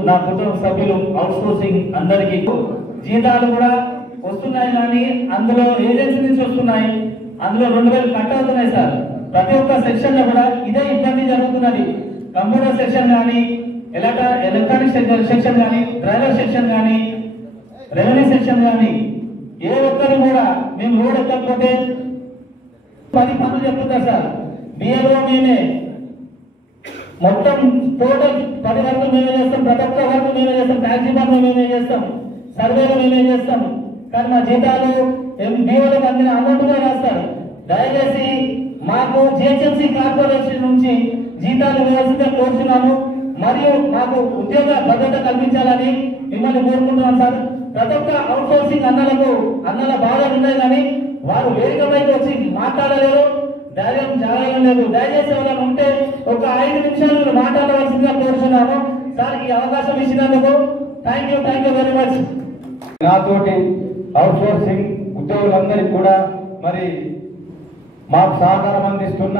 నా కుటుంబ సభ్యులు అవుట్ సోర్సింగ్ అందరికీ జీతాలు కూడా వస్తున్నాయి, కానీ అందులో ఏజెన్సీ నుంచి వస్తున్నాయి, అందులో 2000 కట్ అవుతున్నాయి సార్. ప్రతి ఒక్క సెక్షన్ లో కూడా ఇదే ఇబ్బంది జరుగుతున్నది. కంప్యూటర్ సెక్షన్ కానీ, ఎలక్ట్రానిక్ సెక్షన్ కానీ, డ్రైవర్ సెక్షన్ కానీ, రెవెన్యూ సెక్షన్ కానీ, ఏ ఒక్కరు కూడా మేము రోడ్ ఎక్కకపోతే 10 పనులు చెప్తున్నారు సార్. బిఎల్ఓ మేమే, మొత్తం టోటల్ 10 వరకు మేమే చేస్తాం, ప్రతి ఒక్క వరకు మేమే చేస్తాం, ట్యాక్సీ పనులు మేమే చేస్తాం, సర్వేలు మేమే చేస్తాం. కానీ మా జీతాలు బిఓలకు అందిన అమౌంట్ కూడా రాస్తారు. దయచేసి మాకు జిహెచ్ఎంసీ కార్పొరేషన్ నుంచి జీతాలు ఇవ్వాల్సిందే కోరుతున్నాము. మరియు మాకు ఉద్యోగ భద్రత కల్పించాలని మిమ్మల్ని కోరుకుంటున్నాం సార్. ప్రతి ఒక్క అవుట్ సోర్సింగ్ అన్నల బాధలు ఉన్నాయి, కానీ వారు వేదికపైకి వచ్చి మాట్లాడలేరు, ధైర్యం జాగడం లేదు. దయచేసి ఎవరైనా ఉంటే ఒక 5 నిమిషాలు మాట్లాడవలసిందిగా కోరుతున్నాము సార్. ఈ అవకాశం ఇచ్చినందుకు థ్యాంక్ యూ వెరీ మచ్. నాతోటి అవుట్ సోర్సింగ్ ఉద్యోగులందరికీ కూడా మరి మాకు సహకారం అందిస్తున్న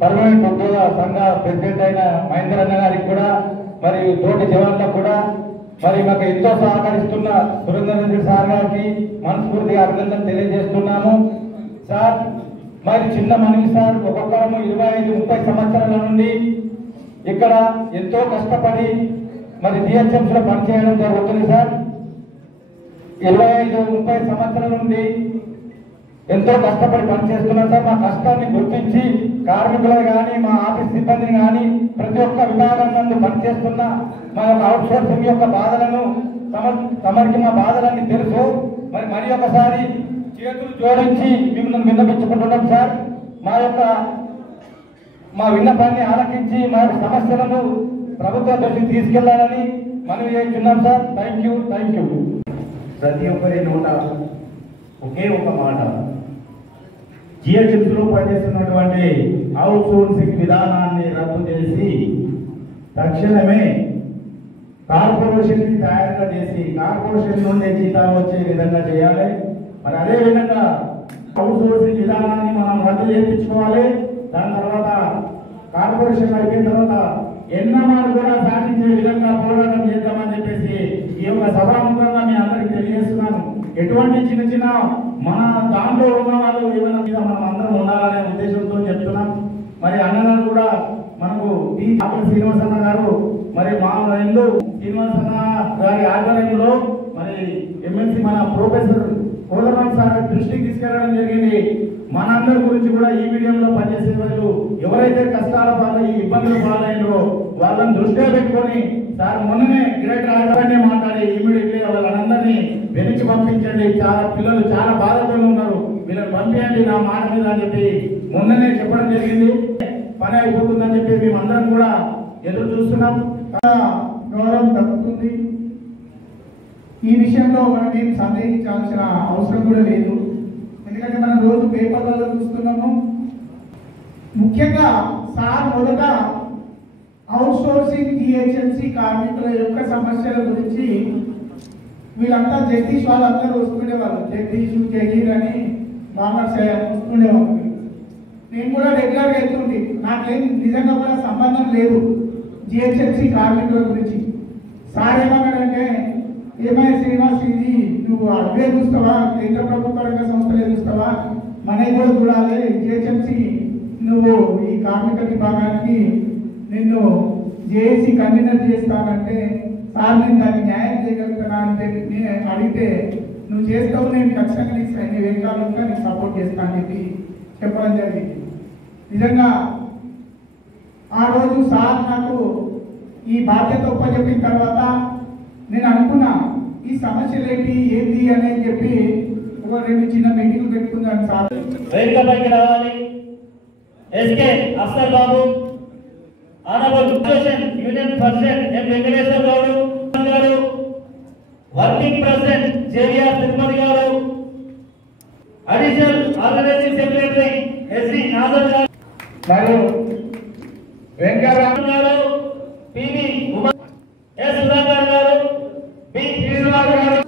పర్మనెంట్ ఉద్యోగ సంఘ ప్రెసిడెంట్ అయిన మహేందర్ అన్న గారికి కూడా, మరి తోటి జవాన్లకు కూడా, మరి మాకు ఎంతో సహకరిస్తున్న సురేందర్ రెడ్డి సార్ గారికి మనస్ఫూర్తిగా అభినందన తెలియజేస్తున్నాము సార్. మరి చిన్న మనవి సార్, ఒక్కొక్కరము 25-30 సంవత్సరాల నుండి ఇక్కడ ఎంతో కష్టపడి మరి డిహెచ్ఎంసీలో పనిచేయడం జరుగుతుంది సార్. 25-30 సంవత్సరాల నుండి ఎంతో కష్టపడి పనిచేస్తున్నాం సార్. మా కష్టాన్ని గుర్తించి కార్మికులను కానీ, మా ఆఫీస్ సిబ్బందిని కానీ, ప్రతి ఒక్క విభాగం నందు పనిచేస్తున్న మా యొక్క అవుట్ సోర్సింగ్ యొక్క బాధలను తమరికి మా బాధలన్నీ తెలుసు. మరి ఒకసారి చేతులు జోడించి మిమ్మల్ని విన్నపించుకుంటున్నాం సార్. మా విన్నపాన్ని ఆలకించి మా సమస్యలను ప్రభుత్వ దృష్టికి తీసుకెళ్లాలని మనవి చేస్తున్నాం సార్. Thank you. ప్రతి ఒక్కరి నోట ఒకే ఒక మాట, జిహెచ్ఎంసీలో పనిచేస్తున్నటువంటి అవుట్ సోర్సింగ్ విధానాన్ని రద్దు చేసి తక్షణమే కార్పొరేషన్ తయారుగా చేసి కార్పొరేషన్ నుండి జీతాలు వచ్చే విధంగా చేయాలి. మరి అదే విధంగా అవుట్ సోర్సింగ్ విధానాన్ని మనం రద్దు చేయించుకోవాలి. దాని తర్వాత కార్పొరేషన్ అయిపోయిన తర్వాత ఎన్నమాలు కూడా సాధించే విధంగా పోరాటం చేద్దామని చెప్పేసి ఈ యొక్క సభాముఖంగా మీ అందరికి తెలియజేస్తున్నాను. ఎటువంటి చిన్న మన దాంట్లో ఉన్న వాళ్ళు ఏమైనా మీద మనం అందరం ఉండాలనే ఉద్దేశంతో చెప్తున్నాం. మరి అన్నగారు కూడా మనకు శ్రీనివాస్ అన్న గారు, మరి మా ఇల్లు శ్రీనివాస్ అన్న గారి ఆధ్వర్యంలో మరి ఎమ్మెల్సీ మన ప్రొఫెసర్ కోదరాం సార్ దృష్టికి తీసుకెళ్లడం జరిగింది. మనందరి గురించి కూడా ఈ మీడియంలో పనిచేసే వాళ్ళు ఎవరైతే కష్టాల పాలయ్యి ఇబ్బందుల పాలయ్యారో వాళ్ళని దృష్టిలో పెట్టుకొని సార్ మొన్ననే గ్రేటర్ ఆగానే మాట్లాడి ఇమీడియట్లీ వాళ్ళందరినీ వెనక్కి పంపించండి, చాలా పిల్లలు చాలా బాధతో ఉన్నారు, వీళ్ళని పంపించండి నా మాట మీద అని చెప్పి మొన్ననే చెప్పడం జరిగింది. పని అయిపోతుందని చెప్పి మేమందరం కూడా ఎదురు చూస్తున్నాం. గౌరవం దక్కుతుంది. ఈ విషయంలో మనం ఏం సందేహించాల్సిన అవసరం కూడా లేదు. ఎందుకంటే మనం రోజు పేపర్లలో చూస్తున్నాము. ముఖ్యంగా సార్ మొదట అవుట్ సోర్సింగ్ జిహెచ్ఎంసీ కార్మికుల యొక్క సమస్యల గురించి వీళ్ళంతా జగదీష్ వాళ్ళందరూ వస్తుండేవాళ్ళు. జగదీష్ జగీర్ అని మామూలు వస్తుండేవాళ్ళు. నేను కూడా రెగ్యులర్గా వెళ్తుంటే నాకేం నిజంగా కూడా సంబంధం లేదు జిహెచ్ఎంసీ కార్మికుల గురించి. సార్ ఏమన్నాడంటే, ఏమైనా శ్రీనివాస్ ఇది నువ్వు అవే చూస్తావా, కేంద్ర ప్రభుత్వ రంగ సంస్థలే చూస్తావా, మనకి కూడా చూడాలి, జిహెచ్ఎంసీ నువ్వు ఈ కార్మిక విభాగానికి నిన్ను జేఏసీ కన్వీనర్ చేస్తానంటే, సార్ నేను దాన్ని న్యాయం చేయగలుగుతానా అంటే నేను అడిగితే, నువ్వు చేస్తావు, నేను ఖచ్చితంగా నీ వెనకాల ఉంటా, నీకు సపోర్ట్ చేస్తాను అని చెప్పి చెప్పడం జరిగింది. నిజంగా ఆ రోజు సార్ నాకు ఈ బాధ్యత ఒప్పచెప్పిన తర్వాత నేను అనుకున్నా ఈ సమస్యలు ఏంటి అని చెప్పి ఒక 2 చిన్న మీటింగ్లు పెట్టుకున్నాను. సార్ వేదికపైకి రావాలి. SK Afsar Babu, honourable union president M Venkateswara garu, working president JVR Tirupati garu, additional organising secretary SV Nazar garu మరియు వెంకటరామ గారు, పివి ఎస్ సుధాకర్ గారు, బి శ్రీనివాస్ గారు,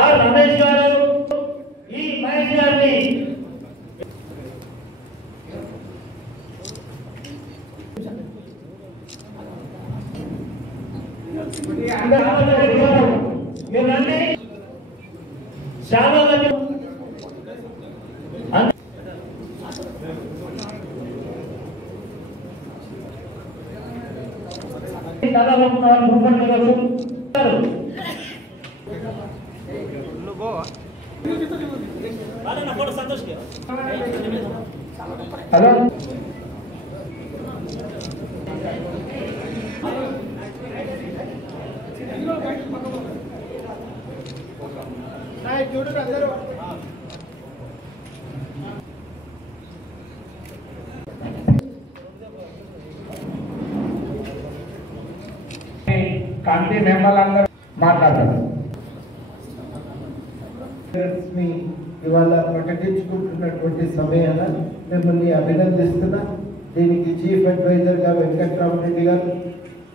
ఆర్ రమేష్ గారు, ఈ మహేష్ గారిని దాదాపు గ్రూప్ హలో కమిటీ మెంబర్లందరూ మాట్లాడతారు. ఇవాళ ప్రకటించుకుంటున్నటువంటి సమయాన మిమ్మల్ని అభినందిస్తున్నా. దీనికి చీఫ్ అడ్వైజర్గా వెంకట్రామరెడ్డి గారు,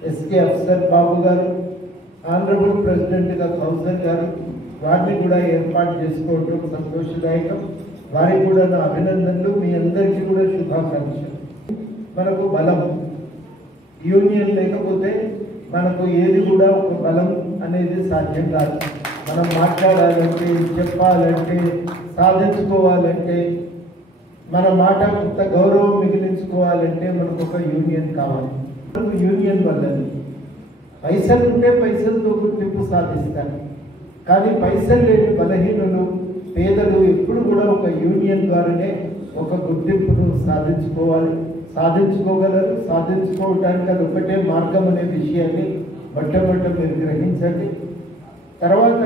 ఎస్కే అఫ్సర్ బాబు గారు, ఆనరబుల్ ప్రెసిడెంట్గా కౌన్సిల్ గారు, వారిని కూడా ఏర్పాటు చేసుకోవడం సంతోషదాయకం. వారికి కూడా నా అభినందనలు. మీ అందరికీ కూడా శుభాకాంక్షలు. మనకు బలం, యూనియన్ లేకపోతే మనకు ఏది కూడా ఒక బలం అనేది సాధ్యం కాదు. మనం మాట్లాడాలంటే, చెప్పాలంటే, సాధించుకోవాలంటే, మన మాట కొంత గౌరవం మిగిలించుకోవాలంటే మనకు ఒక యూనియన్ కావాలి. మనకు యూనియన్ వల్లది. పైసలు ఉంటే పైసలతో గుర్తింపు సాధిస్తారు. కానీ పైసలు లేని బలహీనులు, పేదలు ఎప్పుడు కూడా ఒక యూనియన్ ద్వారానే ఒక గుర్తింపును సాధించుకోగలరు. సాధించుకోవడానికి అది ఒకటే మార్గం అనే విషయాన్ని మొట్టమొదట మీరు గ్రహించండి. తర్వాత